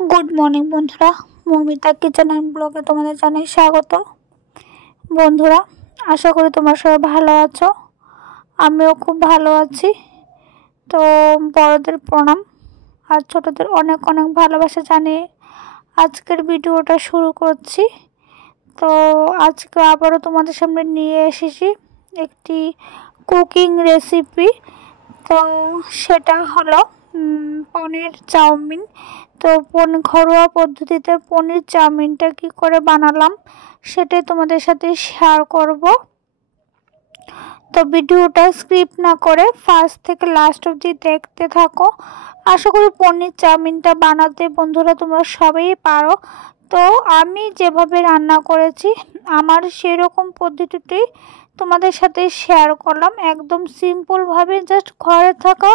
Good morning বন্ধুরা, Moumita kitchen and ব্লগে তোমাদের জানাই স্বাগত। বন্ধুরা, আশা করি তোমরা সবাই ভালো আছো। আমিও খুব ভালো আছি। তো বড়দের প্রণাম আর ছোটদের অনেক অনেক ভালোবাসা জানিয়ে আজকের ভিডিওটা শুরু করছি। তো আজকে আবারও তোমাদের সামনে নিয়ে এসেছি একটি কুকিং রেসিপি। তো সেটা হলো পনির চাউমিন। তো ঘরোয়া পদ্ধতিতে পনির চাউমিনটা কি করে বানালাম সেটাই তোমাদের সাথে শেয়ার করব। তো ভিডিওটা স্কিপ না করে ফার্স্ট থেকে লাস্ট অবধি দেখতে থাকো। আশা করি পনির চাউমিনটা বানাতে বন্ধুরা তোমরা সবাই পারো। তো আমি যেভাবে রান্না করেছি আমার সেরকম পদ্ধতিতেই তোমাদের সাথে শেয়ার করলাম। একদম সিম্পলভাবে জাস্ট ঘরে থাকা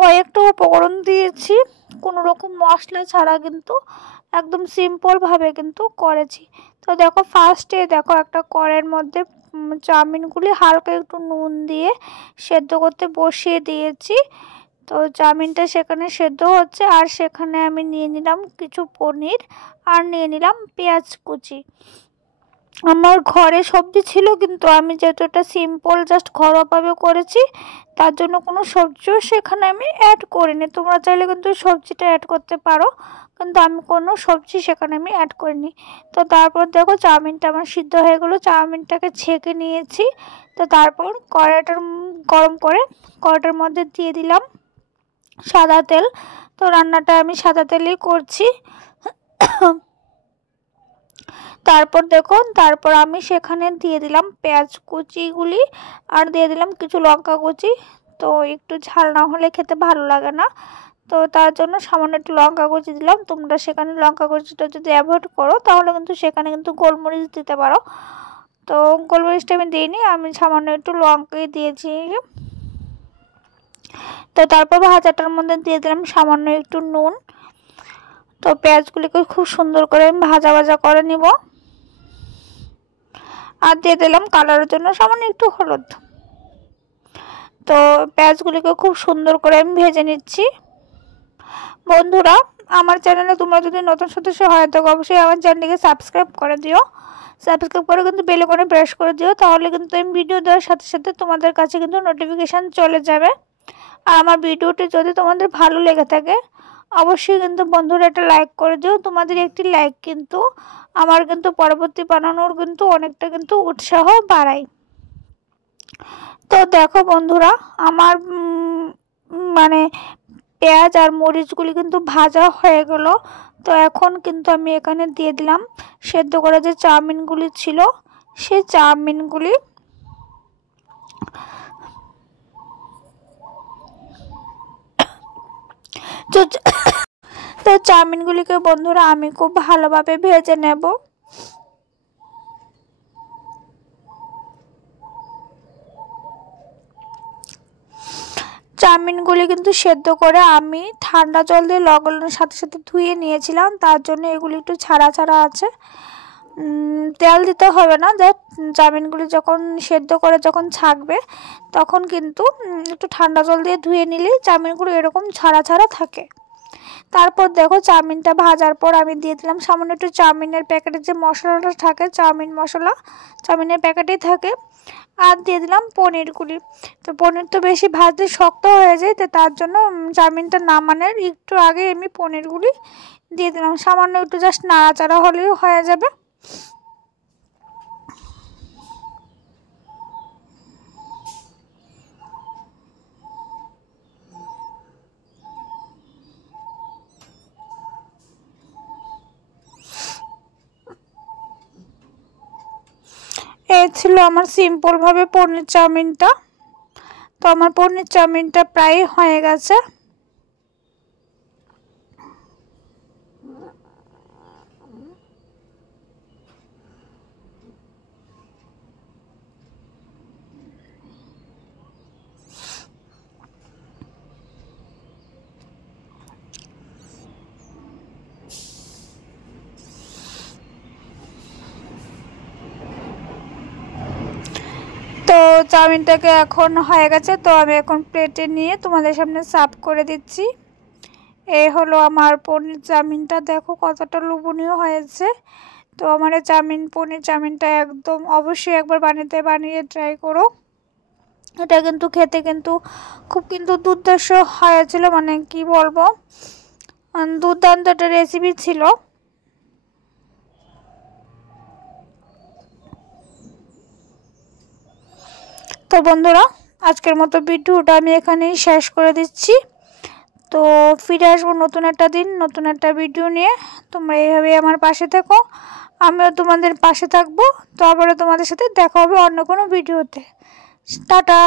কয়েকটা উপকরণ দিয়েছি, কোনো রকম মশলা ছাড়া, কিন্তু একদম সিম্পলভাবে কিন্তু করেছি। তো দেখো ফার্স্টে দেখো একটা কড়াইয়ের মধ্যে চাউমিনগুলি হালকা একটু নুন দিয়ে সেদ্ধ করতে বসিয়ে দিয়েছি। তো চাউমিনটা সেখানে সেদ্ধ হচ্ছে আর সেখানে আমি নিয়ে নিলাম কিছু পনির আর নিয়ে নিলাম পেঁয়াজ কুচি। আমার ঘরে সবজি ছিল, কিন্তু আমি যেহেতু এটা সিম্পল জাস্ট ঘরোয়াভাবে করেছি তার জন্য কোনো সবজিও সেখানে আমি অ্যাড করিনি। তোমরা চাইলে কিন্তু সবজিটা অ্যাড করতে পারো, কিন্তু আমি কোনো সবজি সেখানে আমি অ্যাড করিনি। তো তারপর দেখো চাউমিনটা আমার সিদ্ধ হয়ে গেলো, চাউমিনটাকে ছেঁকে নিয়েছি। তো তারপর কড়াইটার গরম করে কড়াইটার মধ্যে দিয়ে দিলাম সাদা তেল। তো রান্নাটা আমি সাদা তেলেই করছি। তারপর আমি সেখানে দিয়ে দিলাম পেঁয়াজ কুচিগুলি আর দিয়ে দিলাম কিছু লঙ্কা কুচি। তো একটু ঝাল না হলে খেতে ভালো লাগে না, তো তার জন্য সামান্য একটু লঙ্কা কুচি দিলাম। তোমরা সেখানে লঙ্কা কুচিটা যদি অ্যাভয়েড করো তাহলে কিন্তু সেখানে কিন্তু গোলমরিচ দিতে পারো। তো গোলমরিচটা আমি দিইনি, আমি সামান্য একটু লঙ্কাই দিয়েছি। তো তারপর ভাজাটার মধ্যে দিয়ে দিলাম সামান্য একটু নুন। তো পেঁয়াজগুলিকে খুব সুন্দর করে আমি ভাজা করে নিব। আর দিয়ে দিলাম কালারের জন্য সামান্য একটু হলুদ। তো পেঁয়াজগুলিকে খুব সুন্দর করে আমি ভেজে নিচ্ছি। বন্ধুরা, আমার চ্যানেলে তোমরা যদি নতুন সদস্য হয় তো অবশ্যই আমার চ্যানেলটিকে সাবস্ক্রাইব করে দিও। সাবস্ক্রাইব করে কিন্তু বেল আইকনে প্রেস করে দিও, তাহলে কিন্তু আমি ভিডিও দেওয়ার সাথে সাথে তোমাদের কাছে কিন্তু নোটিফিকেশান চলে যাবে। আর আমার ভিডিওটি যদি তোমাদের ভালো লেগে থাকে অবশ্যই কিন্তু বন্ধুরা একটা লাইক করে দিও। তোমাদের একটি লাইক কিন্তু আমার কিন্তু পরবর্তী বানানোর কিন্তু অনেকটা কিন্তু উৎসাহ বাড়ায়। তো দেখো বন্ধুরা, আমার মানে পেঁয়াজ আর মরিচগুলি কিন্তু ভাজা হয়ে গেল। তো এখন কিন্তু আমি এখানে দিয়ে দিলাম সেদ্ধ করা যে চাউমিনগুলি ছিল সেই চাউমিনগুলি। তো চাউমিনগুলিকে বন্ধুরা আমি খুব ভালোভাবে ভেজে নেব। চাউমিনগুলি কিন্তু সেদ্ধ করে আমি ঠান্ডা জল দিয়ে লবণের সাথে সাথে ধুয়ে নিয়েছিলাম, তার জন্য এগুলি একটু ছাড়া আছে। তেল দিতে হবে না, জাস্ট চাউমিনগুলি যখন সেদ্ধ করে যখন ছাকবে তখন কিন্তু একটু ঠান্ডা জল দিয়ে ধুয়ে নিলেই চাউমিনগুলো এরকম ছাড়া থাকে। তারপর দেখো চাউমিনটা ভাজার পর আমি দিয়ে দিলাম সামান্য একটু চাউমিনের প্যাকেটের যে মশলাটা থাকে, চাউমিন মশলা চাউমিনের প্যাকেটেই থাকে, আর দিয়ে দিলাম পনিরগুলি। তো পনির তো বেশি ভাজতে শক্ত হয়ে যায়, তো তার জন্য চাউমিনটা নামানোর একটু আগে আমি পনিরগুলি দিয়ে দিলাম। সামান্য একটু জাস্ট নাড়াচাড়া হলেও হয়ে যাবে। এই ছিল আমার সিম্পলভাবে পনির চাউমিনটা। তো আমার পনির চাউমিনটা প্রায় হয়ে গেছে। তো চাউমিনটাকে এখন হয়ে গেছে, তো আমি এখন প্লেটে নিয়ে তোমাদের সামনে সার্ভ করে দিচ্ছি। এই হলো আমার পনির চাউমিনটা, দেখো কতটা লোভনীয় হয়েছে। তো আমার এই পনির চাউমিনটা একদম অবশ্যই একবার বানিয়ে ট্রাই করো। এটা কিন্তু খেতে খুব দুর্ধর্ষ হয়েছিল, মানে কি বলবো, দুর্দান্ত একটা রেসিপি ছিল। তো বন্ধুরা, আজকের মতো ভিডিওটা আমি এখানেই শেষ করে দিচ্ছি। তো ফিরে আসবো নতুন একটা দিন নতুন একটা ভিডিও নিয়ে। তোমরা এইভাবে আমার পাশে থেকো, আমিও তোমাদের পাশে থাকবো। তো আবারও তোমাদের সাথে দেখা হবে অন্য কোনো ভিডিওতে। টাটা।